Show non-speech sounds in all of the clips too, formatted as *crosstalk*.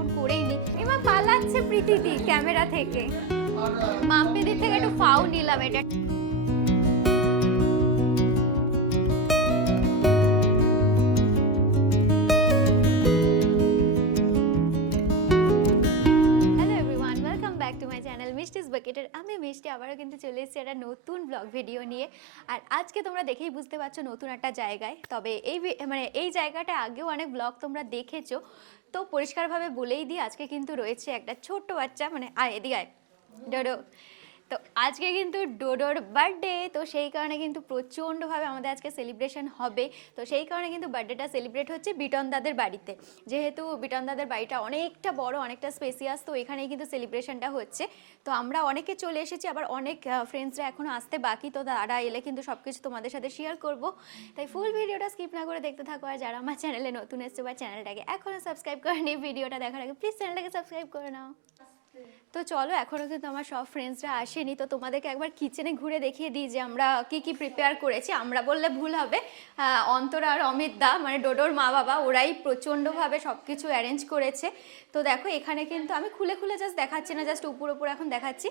যখন করেই নি। এবার পালাচ্ছে প্রীতিদি ক্যামেরা থেকে। মাম্পিদির থেকে একটু ফাউ নিলাম এটা। বাকেটের আমি মিষ্টি, আবারও কিন্তু চলে এসেছি একটা নতুন ব্লগ ভিডিও নিয়ে। আর আজকে তোমরা দেখেই বুঝতে পারছ নতুন একটা জায়গায়। তবে এই মানে এই জায়গাটা আগেও অনেক ব্লগ তোমরা দেখেছ। তো পরিষ্কারভাবে বলেই দিই, আজকে কিন্তু রয়েছে একটা ছোট্ট বাচ্চা মানে আয়, এদিকে আয়। ডোডো তো আজকে কিন্তু ডোডোর বার্থডে তো সেই কারণে কিন্তু প্রচণ্ডভাবে আমাদের আজকে সেলিব্রেশন হবে। তো সেই কারণে কিন্তু বার্থডেটা সেলিব্রেট হচ্ছে বিটন দাদের বাড়িতে। যেহেতু বিটন দাদের বাড়িটা অনেকটা বড়, অনেকটা স্পেসিয়াস তো এখানেই কিন্তু সেলিব্রেশনটা হচ্ছে। তো আমরা অনেকে চলে এসেছি, আবার অনেক ফ্রেন্ডসরা এখনও আসতে বাকি, তো তারা এলে কিন্তু সব কিছু তোমাদের সাথে শেয়ার করব। তাই ফুল ভিডিওটা স্কিপ না করে দেখতে থাকো, আর যারা আমার চ্যানেলে নতুন এসছে বা চ্যানেলটাকে এখনও সাবস্ক্রাইব করেনি, ভিডিওটা দেখার আগে প্লিজ চ্যানেলটাকে সাবস্ক্রাইব করে নাও। তো চলো এখনও কিন্তু আমার সব ফ্রেন্ডসরা আসেনি, তো তোমাদেরকে একবার কিচেনে ঘুরে দেখিয়ে দিই যে আমরা কি কি প্রিপেয়ার করেছি। আমরা বললে ভুল হবে। অন্তর আর অমিত দা মানে ডোডোর মা বাবা, ওরাই প্রচণ্ডভাবে সব কিছু অ্যারেঞ্জ করেছে। তো দেখো, এখানে কিন্তু আমি খুলে খুলে জাস্ট দেখাচ্ছি না জাস্ট উপর উপর এখন দেখাচ্ছি।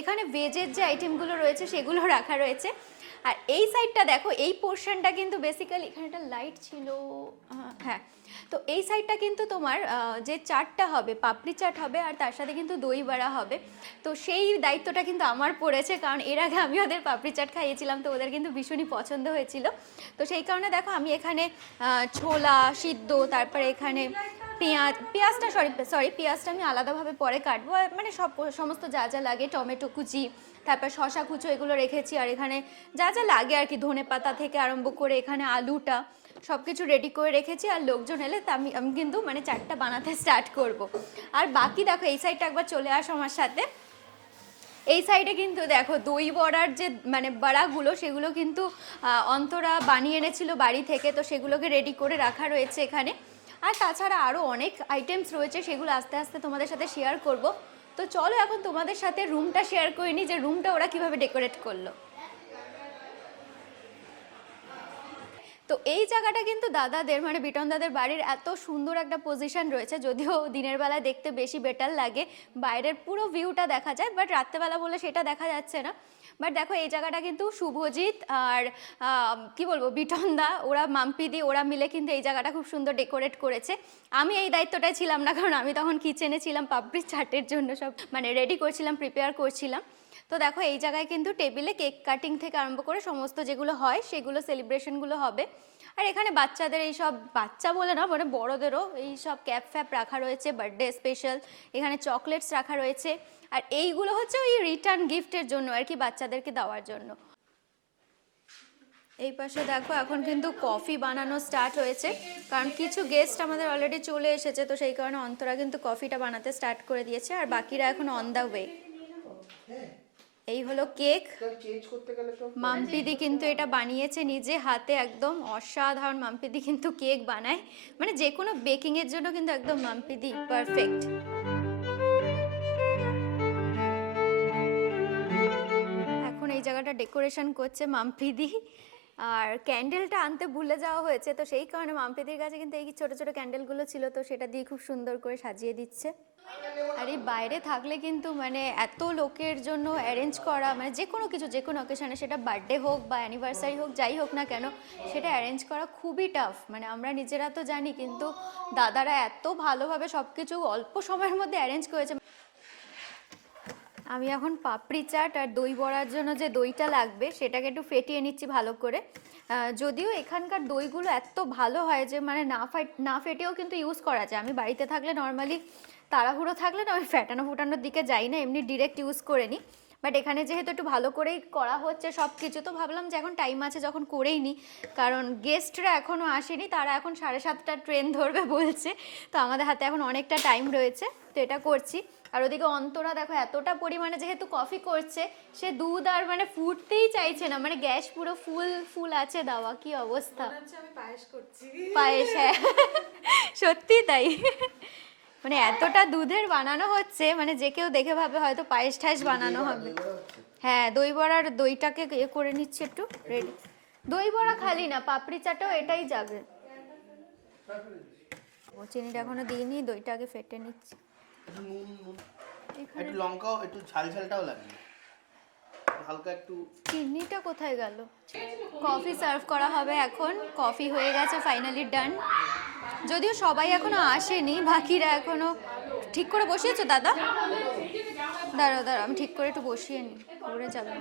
এখানে ভেজের যে আইটেমগুলো রয়েছে, সেগুলো *laughs* রাখা রয়েছে। আর এই সাইডটা দেখো, এই পোর্শনটা কিন্তু বেসিক্যালি এখানে একটা লাইট ছিল হ্যাঁ। তো এই সাইডটা কিন্তু তোমার যে চাটটা হবে, পাপড়ি চাট হবে, আর তার সাথে কিন্তু দই বড়া হবে। তো সেই দায়িত্বটা কিন্তু আমার পড়েছে, কারণ এর আগে আমি ওদের পাপড়ি চাট খাইয়েছিলাম, তো ওদের কিন্তু ভীষণই পছন্দ হয়েছিল। তো সেই কারণে দেখো, আমি এখানে ছোলা, সিদ্ধ, তারপরে এখানে পেঁয়াজ, পেঁয়াজটা সরি সরি পেঁয়াজটা আমি আলাদাভাবে পরে কাটবো। মানে সব, সমস্ত যা যা লাগে, টমেটো কুচি, তারপর শশা কুচো এগুলো রেখেছি। আর এখানে যা যা লাগে আর কি, ধনে পাতা থেকে আরম্ভ করে এখানে আলুটা সব কিছু রেডি করে রেখেছি। আর লোকজন এলে তা আমি আমি কিন্তু মানে চাটটা বানাতে স্টার্ট করব। আর বাকি দেখো, এই সাইডটা একবার চলে আসো আমার সাথে। এই সাইডে কিন্তু দেখো, দই বড়ার যে মানে বড়াগুলো, সেগুলো কিন্তু অন্তরা বানিয়ে এনেছিল বাড়ি থেকে। তো সেগুলোকে রেডি করে রাখা রয়েছে এখানে। আর তাছাড়া আরও অনেক আইটেমস রয়েছে, সেগুলো আস্তে আস্তে তোমাদের সাথে শেয়ার করব। তো চলো এখন তোমাদের সাথে রুমটা শেয়ার করে নিই যে রুমটা ওরা কীভাবে ডেকোরেট করল। তো এই জায়গাটা কিন্তু দাদাদের মানে বিটন দাদের বাড়ির এত সুন্দর একটা পজিশন রয়েছে, যদিও দিনের বেলায় দেখতে বেশি বেটার লাগে। বাইরের পুরো ভিউটা দেখা যায় বাট রাত্রেবেলা বলে সেটা দেখা যাচ্ছে না। বাট দেখো, এই জায়গাটা কিন্তু শুভজিৎ আর কি বলব বিটন দা ওরা মাম্পিদি ওরা মিলে কিন্তু এই জায়গাটা খুব সুন্দর ডেকোরেট করেছে। আমি এই দায়িত্বটাই ছিলাম না, কারণ আমি তখন কিচেনে ছিলাম পাপড়ি চাটের জন্য সব মানে রেডি করছিলাম প্রিপেয়ার করছিলাম। তো দেখো, এই জায়গায় কিন্তু টেবিলে কেক কাটিং থেকে আরম্ভ করে সমস্ত যেগুলো হয়, সেগুলো সেলিব্রেশনগুলো হবে। আর এখানে বাচ্চাদের এই সব, বাচ্চা বলে না মানে বড়োদেরও এই সব ক্যাপ ফ্যাপ রাখা রয়েছে বার্থডে স্পেশাল এখানে চকলেটস রাখা রয়েছে। আর এইগুলো হচ্ছে ওই রিটার্ন গিফটের জন্য আর কি বাচ্চাদেরকে দেওয়ার জন্য। এই পাশে দেখো, এখন কিন্তু কফি বানানো স্টার্ট হয়েছে। কারণ কিছু গেস্ট আমাদের অলরেডি চলে এসেছে, তো সেই কারণে অন্তরা কিন্তু কফিটা বানাতে স্টার্ট করে দিয়েছে। আর বাকিরা এখন অন দ্য ওয়ে এই হলো কেক মাম্পিদি কিন্তু এটা বানিয়েছে নিজে হাতে একদম অসাধারণ মাম্পিদি কিন্তু কেক বানায়। মানে যে কোনো বেকিংয়ের জন্য কিন্তু একদম মাম্পিদি পারফেক্ট জায়গাটা ডেকোরেশন করছে মাম্পিদি। আর ক্যান্ডেলটা আনতে ভুলে যাওয়া হয়েছে, তো সেই কারণে মাম্পিদির কাছে কিন্তু এই ছোট ছোট ক্যান্ডেলগুলো ছিল, তো সেটা দিয়ে খুব সুন্দর করে সাজিয়ে দিচ্ছে। আর এই বাইরে থাকলে কিন্তু মানে এত লোকের জন্য অ্যারেঞ্জ করা মানে যে কোনো কিছু, যে কোনো অকেশনে সেটা বার্থডে হোক বা অ্যানিভার্সারি হোক, যাই হোক না কেন, সেটা অ্যারেঞ্জ করা খুবই টাফ মানে আমরা নিজেরা তো জানি, কিন্তু দাদারা এত ভালোভাবে সব কিছু অল্প সময়ের মধ্যে অ্যারেঞ্জ করেছে। আমি এখন পাপড়ি চাট আর দই বড়ার জন্য যে দইটা লাগবে, সেটাকে একটু ফেটিয়ে নিচ্ছি ভালো করে। যদিও এখানকার দইগুলো এত ভালো হয় যে মানে না ফাট, না ফেটেও কিন্তু ইউজ করা যায়। আমি বাড়িতে থাকলে নর্মালি তাড়াহুড়ো থাকলে না আমি ফ্যাটানো ফুটানোর দিকে যাই না, এমনি ডিরেক্ট ইউজ করে নিই। বাট এখানে যেহেতু একটু ভালো করেই করা হচ্ছে সব কিছু তো ভাবলাম যে এখন টাইম আছে যখন করেই নিই। কারণ গেস্টরা এখনও আসেনি, তারা এখন সাড়ে সাতটা ট্রেন ধরবে বলছে। তো আমাদের হাতে এখন অনেকটা টাইম রয়েছে, তো এটা করছি। আর ওদিকে অন্তরা দেখো এতটা পরিমাণে যেহেতু কফি করছে সে দুধ আর মানে ফুটতেই চাইছে না। মানে গ্যাস পুরো ফুল ফুল আছে দাওয়া কি অবস্থা? পায়েস হ্যাঁ। সত্যি তাই। মানে এতটা দুধের বানানো হচ্ছে মানে যে কেউ দেখে ভাবে হয়তো পায়েস ঠায়েস বানানো হবে। হ্যাঁ দই বড়ার দইটাকে ইয়ে করে নিচ্ছি একটু রেডি দই বড়া খালি না পাপড়ি চাটাও এটাই যাবে। ও চিনিটা এখনও দিইনি দইটা আগে ফেটে নিচ্ছি। একটু নুন নুন। একটু লঙ্কাও একটু ঝাল ঝালটাও লাগবে। হালকা একটু চিনিটা কোথায় গেল? কফি সার্ভ করা হবে এখন। কফি হয়ে গেছে ফাইনালি ডান। যদিও সবাই এখনও আসেনি বাকিরা এখনও ঠিক করে বসিয়েছো দাদা? দাঁড়াও দাঁড়াও আমি ঠিক করে একটু বসিয়ে নিই ঘুরে যাবে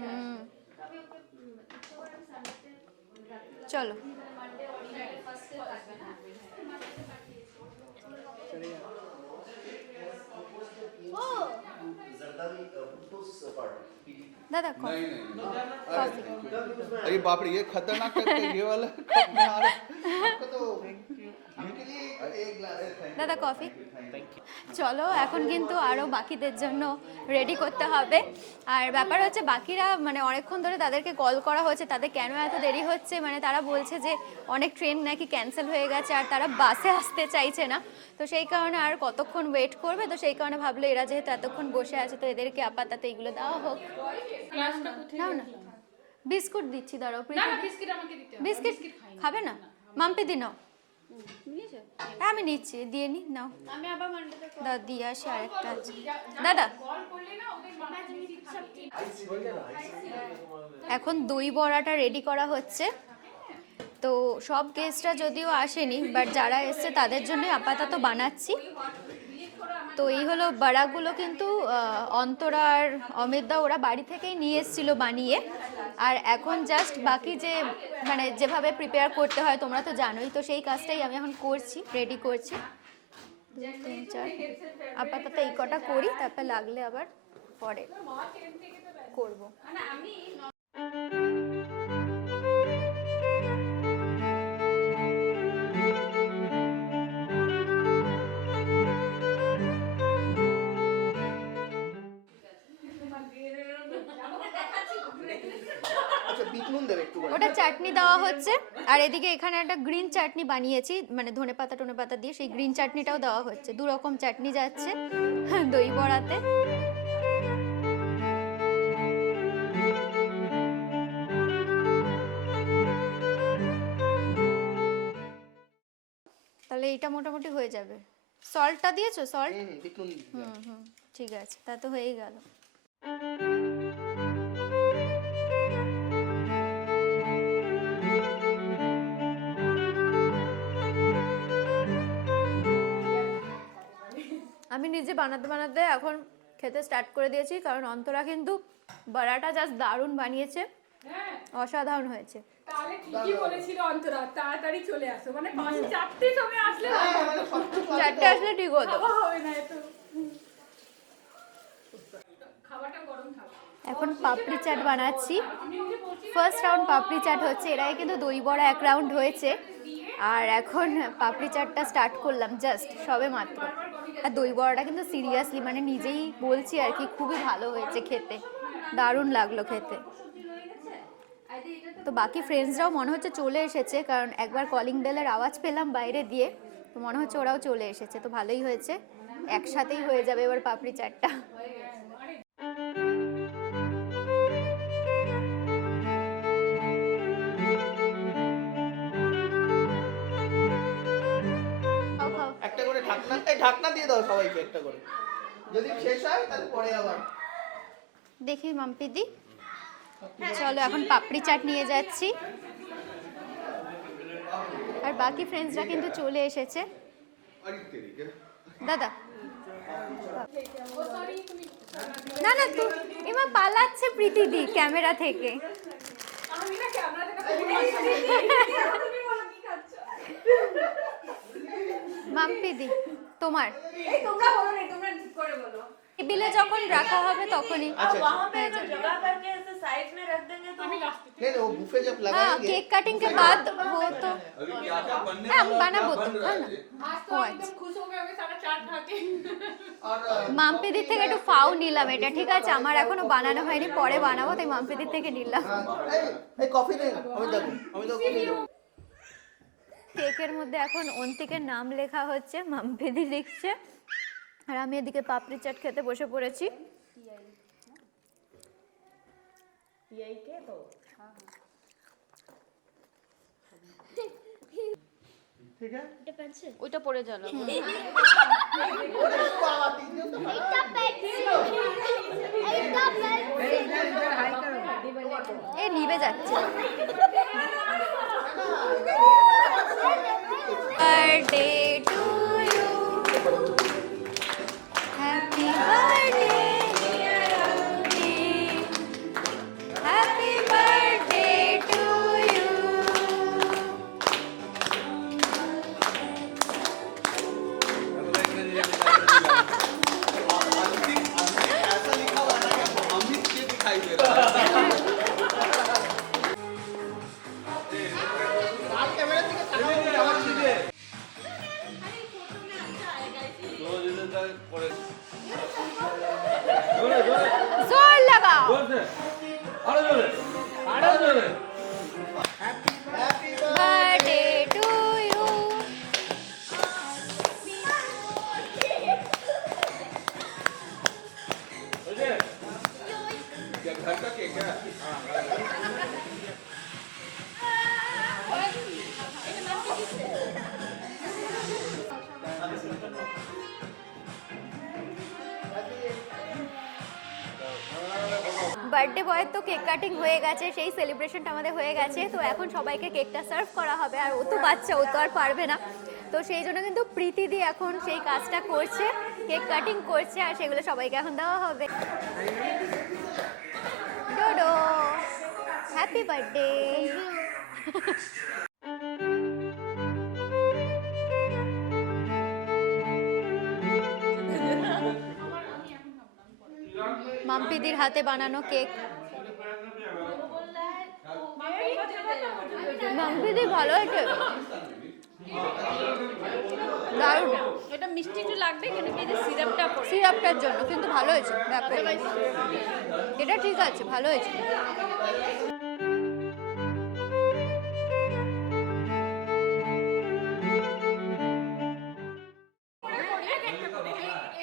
হুম। চলো। दादा नहीं नहीं अरे बाप रे ये खतरनाक है ये वाला खतरनाक দাদা কফি? চলো এখন কিন্তু আরও বাকিদের জন্য রেডি করতে হবে। আর ব্যাপার হচ্ছে বাকিরা মানে অনেকক্ষণ ধরে তাদেরকে কল করা হচ্ছে তাদের কেন এত দেরি হচ্ছে? মানে তারা বলছে যে অনেক ট্রেন নাকি ক্যান্সেল হয়ে গেছে আর তারা বাসে আসতে চাইছে না। তো সেই কারণে আর কতক্ষণ ওয়েট করবে? তো সেই কারণে ভাবলো এরা যেহেতু এতক্ষণ বসে আছে তো এদেরকে আপাতত এইগুলো দেওয়া হোক। নাও না। বিস্কুট দিচ্ছি দাঁড়াও প্রীতি বিস্কিট আমাকে দিতে খাবে না? মাম্পি দি নাও। হ্যাঁ আমি নিচ্ছি দিয়ে নি নাও। আমি আবার মান্ডেতে দাদা দিয়ে আসি আরেকটা আছে। দাদা। কল করলে না ওদের মাথা এখন দই বড়াটা রেডি করা হচ্ছে। তো সব গেস্টরা যদিও আসেনি বাট যারা এসছে তাদের জন্য আপাতত বানাচ্ছি। তো এই হলো বড়াগুলো কিন্তু অন্তরা আর অমিতদা ওরা বাড়ি থেকেই নিয়ে এসেছিল বানিয়ে। আর এখন জাস্ট বাকি যে মানে যেভাবে প্রিপেয়ার করতে হয় তোমরা তো জানোই, তো সেই কাজটাই আমি এখন করছি রেডি করছি। তিন, চার, আপাতত এই কটা করি, তারপর লাগলে আবার পরে করব। ওটা চাটনি দেওয়া হচ্ছে আর এদিকে এখানে একটা গ্রিন চাটনি বানিয়েছি মানে ধনে পাতা টনে পাতা দিয়ে সেই গ্রিন চাটনিটাও দেওয়া হচ্ছে। দু রকম চাটনি যাচ্ছে *laughs* দই বড়াতে। তাহলে এইটা মোটামুটি হয়ে যাবে। সল্টটা দিয়েছ? সল্ট? হুম হুম হুম ঠিক আছে তা তো হয়েই গেল। আমি নিজে বানাতে বানাতে এখন খেতে স্টার্ট করে দিয়েছি কারণ অন্তরা কিন্তু বড়াটা জাস্ট দারুণ বানিয়েছে। অসাধারণ হয়েছে। তাহলে ঠিকই বলেছিল অন্তরা তাড়াতাড়ি চলে আসো। মানে পাঁচ চারটে সময় আসলে না, চারটে আসলে ঠিক হতো। হবে না এত। খাবারটা গরম থাকবে এখন পাপড়ি চাট বানাচ্ছি। ফার্স্ট রাউন্ড পাপড়ি চাট হচ্ছে এরাই কিন্তু দই বড়া এক রাউন্ড হয়েছে। আর এখন পাপড়ি চাটটা স্টার্ট করলাম জাস্ট সবে মাত্র। আর দই বড়াটা কিন্তু সিরিয়াসলি মানে নিজেই বলছি আর কি, খুবই ভালো হয়েছে খেতে। দারুণ লাগল খেতে। তো বাকি ফ্রেন্ডসরাও মনে হচ্ছে চলে এসেছে, কারণ একবার কলিং বেলের আওয়াজ পেলাম বাইরে দিয়ে, তো মনে হচ্ছে ওরাও চলে এসেছে, তো ভালোই হয়েছে। একসাথেই হয়ে যাবে এবার পাপড়ি চাটটা। দেখি একটা করে। যদি শেষ হয় তাহলে পরে আবার। দেখি হ্যাঁ। চলো এখন পাপড়ি চাট নিয়ে যাচ্ছি। আর বাকি ফ্রেন্ডসরা কিন্তু চলে এসেছে। দাদা। না না তুই এবার পালাচ্ছে প্রীতিদি ক্যামেরা থেকে। মাম্পিদি। তোমার এই তোমরা বলো না তোমরা ঠিক করে বলো টেবিলে যখন রাখা হবে তখনই আচ্ছা वहाँ पे হয়ে जो যাবে। जगह करके ऐसे साइड में रख देंगे तो আমি লাস্ট नहीं नहीं वो बुफे जब हाँ लगाएंगे केक कटिंग के बाद वो तो अभी क्या क्या बनने हाँ, हम वाला बना क्या वो तो, बन रहा है ना? है? आज तो ও एकदम আচ্ছা। खुश हो गए होंगे सारा चाट खा के और মাম্পিদির থেকে একটু ফাও নিলাম এটা ঠিক আছে আমার এখনো বানানো হয়নি পরে বানাবো তাই মাম্পিদির থেকে নিলাম এই এই কফি দে আমি দেখো আমি তো কফি দেবো কেকের মধ্যে এখন অন্তিকের নাম লেখা হচ্ছে মামপেদি লিখছে। আর আমি এদিকে পাপড়ি চাট খেতে বসে পড়েছি। ওইটা পড়ে গেল এ নিবে যাচ্ছে। *laughs* বার্থডে কেক কাটিং হয়ে গেছে, সেই সেলিব্রেশনটা আমাদের হয়ে গেছে। তো এখন সবাইকে কেকটা সার্ভ করা হবে, আর ও তো বাচ্চা, ও তো আর পারবে না। তো সেই জন্য কিন্তু প্রীতি দি এখন সেই কাজটা করছে কেক কাটিং করছে, আর সেগুলো সবাইকে এখন দেওয়া হবে। ডোডো হ্যাপি বার্থডে মাম্পিদির হাতে বানানো কেক মাম্পিদি ভালো হয়েছে দারুণ এটা মিষ্টি একটু লাগবে কেন কি এই যে সিরাপটা সিরাপটার জন্য কিন্তু ভালো হয়েছে ব্যাপারে এটা ঠিক আছে ভালো হয়েছে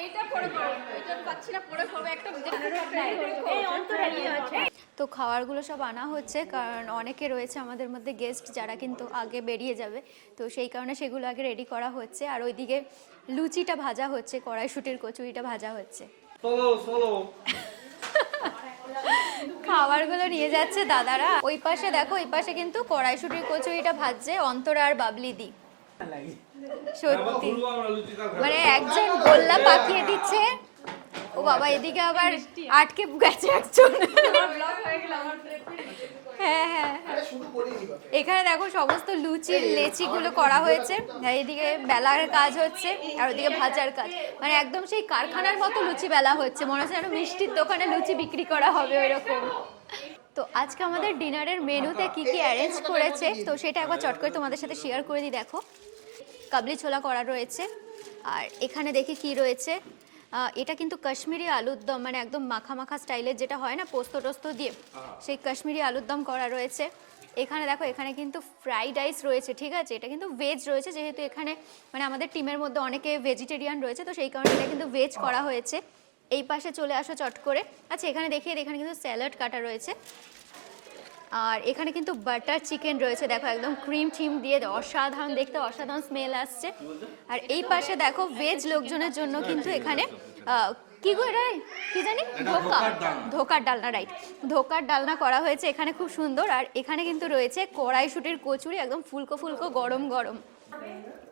এইটা পড়ে পড়ো এটা পাচ্ছি না পড়ে পড়বে একটা এই অন্তরালি আছে। তো খাবারগুলো সব আনা হচ্ছে কারণ অনেকে রয়েছে আমাদের মধ্যে গেস্ট যারা কিন্তু আগে বেরিয়ে যাবে। তো সেই কারণে সেগুলো আগে রেডি করা হচ্ছে। আর ওইদিকে লুচিটা ভাজা হচ্ছে কড়াইশুটির কচুরিটা ভাজা হচ্ছে। খাবারগুলো নিয়ে যাচ্ছে দাদারা। ওই পাশে দেখো ওই পাশে কিন্তু কড়াইশুটির কচুরিটা ভাজছে অন্তরা আর বাবলি দি। সত্যি। মানে একজন গোল্লা পাকিয়ে দিচ্ছে ও বাবা এদিকে আবার আটকে গেছে একজন। হ্যাঁ হ্যাঁ করিনি বাবা। এখানে দেখো সমস্ত লুচির লেচিগুলো করা হয়েছে। এদিকে বেলার কাজ হচ্ছে আর ওদিকে ভাজার কাজ। মানে একদম সেই কারখানার মতো লুচি বেলা হচ্ছে। মনে হচ্ছে যেন মিষ্টির দোকানে লুচি বিক্রি করা হবে ওইরকম। তো আজকে আমাদের ডিনারের মেনুতে কি কি অ্যারেঞ্জ করেছে? তো সেটা একবার চট করে তোমাদের সাথে শেয়ার করে দিই দেখো। কাবলি ছোলা করা রয়েছে। আর এখানে দেখি কি রয়েছে। এটা কিন্তু কাশ্মীরি আলুর দম মানে একদম মাখা মাখা স্টাইলের যেটা হয় না পোস্ত টোস্ত দিয়ে সেই কাশ্মীরি আলুর দম করা রয়েছে। এখানে দেখো এখানে কিন্তু ফ্রাইড রাইস রয়েছে ঠিক আছে? এটা কিন্তু ভেজ রয়েছে যেহেতু এখানে মানে আমাদের টিমের মধ্যে অনেকে ভেজিটেরিয়ান রয়েছে তো সেই কারণে এটা কিন্তু ভেজ করা হয়েছে। এই পাশে চলে আসো চট করে। আচ্ছা এখানে দেখিয়ে এখানে কিন্তু স্যালাড কাটা রয়েছে। আর এখানে কিন্তু বাটার চিকেন রয়েছে। দেখো একদম ক্রিম টিম দিয়ে অসাধারণ দেখতে অসাধারণ স্মেল আসছে। আর এই পাশে দেখো ভেজ লোকজনের জন্য কিন্তু এখানে কি গো এটা কি জানি? ধোকা। ধোকার ডালনা। রাইট ধোকার ডালনা করা হয়েছে এখানে খুব সুন্দর। আর এখানে কিন্তু রয়েছে কড়াইশুটির কচুরি একদম ফুলকো ফুলকো গরম গরম।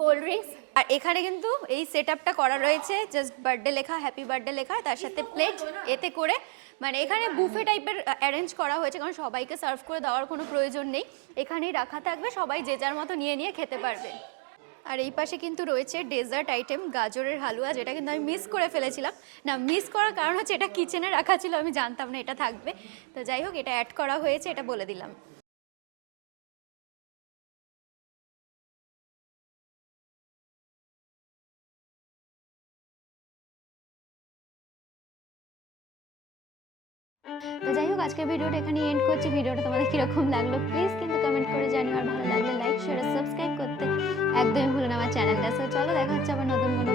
কোল্ড ড্রিঙ্কস আর এখানে কিন্তু এই সেট আপটা করা রয়েছে। জাস্ট বার্থডে লেখা হ্যাপি বার্থডে লেখা তার সাথে প্লেট এতে করে মানে এখানে বুফে টাইপের অ্যারেঞ্জ করা হয়েছে কারণ সবাইকে সার্ভ করে দেওয়ার কোনো প্রয়োজন নেই। এখানেই রাখা থাকবে সবাই যে যার মতো নিয়ে নিয়ে খেতে পারবে। আর এই পাশে কিন্তু রয়েছে ডেজার্ট আইটেম গাজরের হালুয়া যেটা কিন্তু আমি মিস করে ফেলেছিলাম। না মিস করার কারণ হচ্ছে এটা কিচেনে রাখা ছিল আমি জানতাম না এটা থাকবে। তো যাই হোক এটা অ্যাড করা হয়েছে এটা বলে দিলাম। তো যাই হোক, আজকের ভিডিওটা এখানে এন্ড করছি। ভিডিওটা তোমাদের কীরকম লাগল প্লিজ কিন্তু কমেন্ট করে জানিও। আর ভালো লাগলে লাইক শেয়ার সাবস্ক্রাইব করতে একদমই ভুলো না আমার চ্যানেলটা সো চলো, দেখা হচ্ছে আবার নতুন কোনো